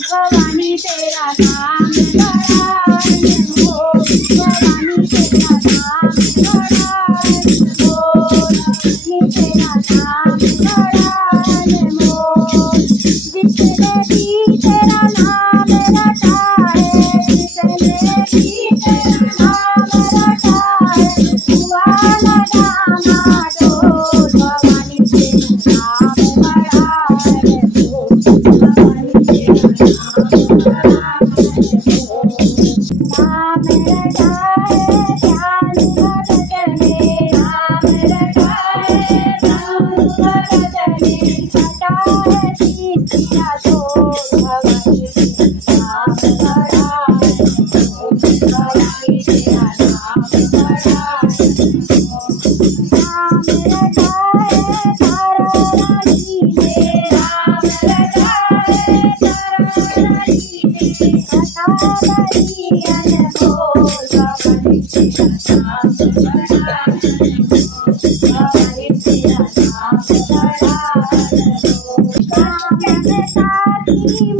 भवानी तेरा नाम बड़ा अनमोल, भवानी तेरा नाम बड़ा अनमोल, भवानी तेरा नाम बड़ा अनमोल। जिसने भी तेरा नाम रटा है, जिसने भी तेरा नाम रटा है, हुआ न डामाडोल, भवानी तेरा नाम बड़ा अनमोल, भवानी तेरा नाम बड़ा अनमोल। नाम रटा है ध्यान भगत ने, नाम रटा है ध्यान भगत ने, रटा है सीतिया सोल, भवानी तेरा नाम बड़ा अनमोल, भवानी तेरा नाम बड़ा अनमोल। नाम रटा है तारा रानी ने, नाम रटा है तारा रानी ने, रटा बड़ी अनमोल, भवानी तेरा नाम बड़ा अनमोल, भवानी तेरा नाम बड़ा अनमोल। नाम में साथी